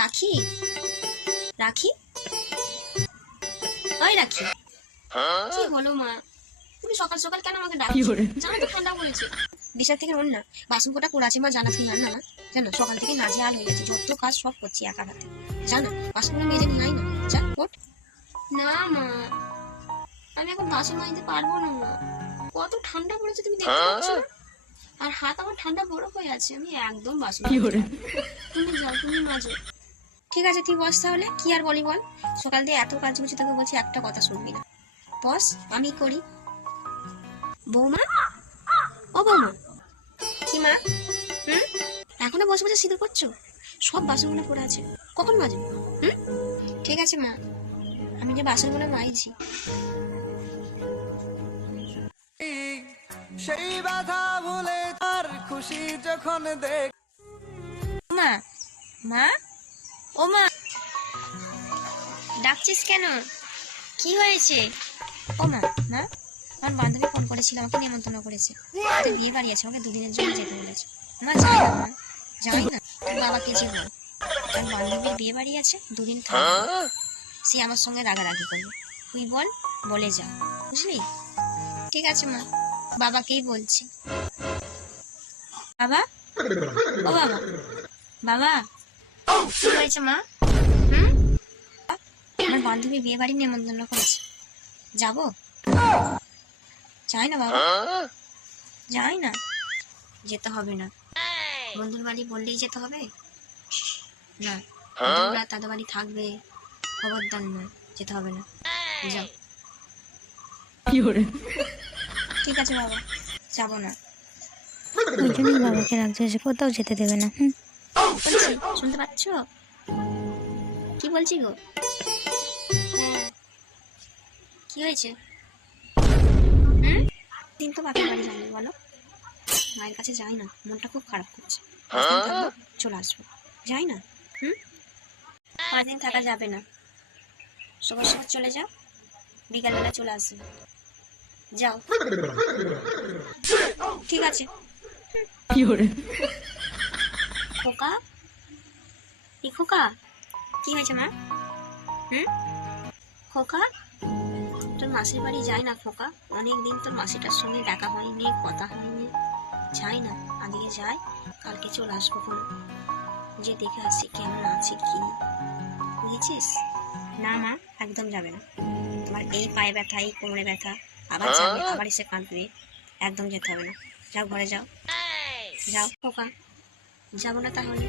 রাখি, রাখি, ওই রাখি, কি হলো মা? তুমি সকাল সকাল কেন আমাকে ডাকছো? জানো তো ঠান্ডা পড়েছে। বিছানা থেকে ওর না বাসন কোটা পড়ে আছে মা, জানা তুই আর না মা। জানো সকাল থেকে নাজেহাল হয়ে গেছে, যত কাজ সব করছি একা হাতে। জানো বাসনগুলো মেজে নিয়ে আয় না, যা ওঠ। না মা, আমি এখন বাসন মাজতে পারবো না মা, কত ঠান্ডা পড়েছে তুমি দেখতে পাচ্ছ না? আর হাত আমার ঠান্ডা বরফ হয়ে আছে, আমি একদম বাসন তুমি যাও, তুমি মাজো। ঠিক আছে তুই বস তাহলে, কি আর বলি বল? সকাল দিয়ে এত কাজ করছি, তোকে বলছি একটা কথা শুনবি না। বস, আমি করি। বৌমা, ও বৌমা। কি মা? এখনো বসে বসে সিঁদুর করছো? সব বাসনগুলো পড়ে আছে, কখন মাজবে? ঠিক আছে মা, আমি যে বাসনগুলো মাজছি। সেই বাধা ভুলে তার খুশি যখন দেখ। মা, মা, ও মা, ডাকছিস কেন? কি হয়েছে? ও মা, মা, আমার বান্ধবী ফোন করেছিল, আমাকে নেমন্তন্ন করেছে, ওদের বিয়ে বাড়ি আছে, আমাকে দুদিনের জন্য যেতে বলেছে। মা যাই না মা, যাই না, বাবাকে যে বল আমার বান্ধবীর বিয়ে বাড়ি আছে, দুদিন থাকবে। সে আমার সঙ্গে রাগারাগি করবে, তুই বল, বলে যা, বুঝলি? ঠিক আছে মা, বাবাকেই বলছি। বাবা, ও বাবা, বাবা, কি হয়েছে মা? আমার বান্ধবী বিয়ে বাড়ি নেমন্তন্ন করেছে, যাবো? যাই না বাবা, যাই না, যেতে হবে না। বন্ধুর বাড়ি বললেই যেতে হবে না, বন্ধুরা তাদের বাড়ি থাকবে, খবরদার না, যেতে হবে না, যাও। ঠিক আছে বাবা, যাবো না। ওই জন্যই বাবাকে রাখতে এসে কোথাও যেতে দেবে না। বলছি, শুনতে পাচ্ছ? কি বলছি গো? হ্যাঁ, কি হয়েছে? দিন তো বাপের বাড়ি যায়নি বলো, মায়ের কাছে যাই না, মনটা খুব খারাপ করছে। চলে আসবো, যাই না। 5 দিন থাকা যাবে না, সবার সবার চলে যাও, বিকালবেলা চলে আসবে, যাও। ঠিক আছে। খোকা, এই খোকা, কি হয়েছে মা? খোকা, তোর মাসির বাড়ি যাই না খোকা, অনেকদিন তোর মাসিটার সঙ্গে দেখা হয়নি, কথা হয়নি, যাই না, আজকে যাই, কালকে চলে আসবো, যে দেখে আসি কেমন আছে কি, বুঝেছিস? না মা, একদম যাবে না, তোমার এই পায়ে ব্যথা, এই কোমরে ব্যথা, আবার যাবে, আবার এসে কাঁদবে, একদম যেতে হবে না, যাও ঘরে যাও, যাও খোকা। যাবো না তাহলে?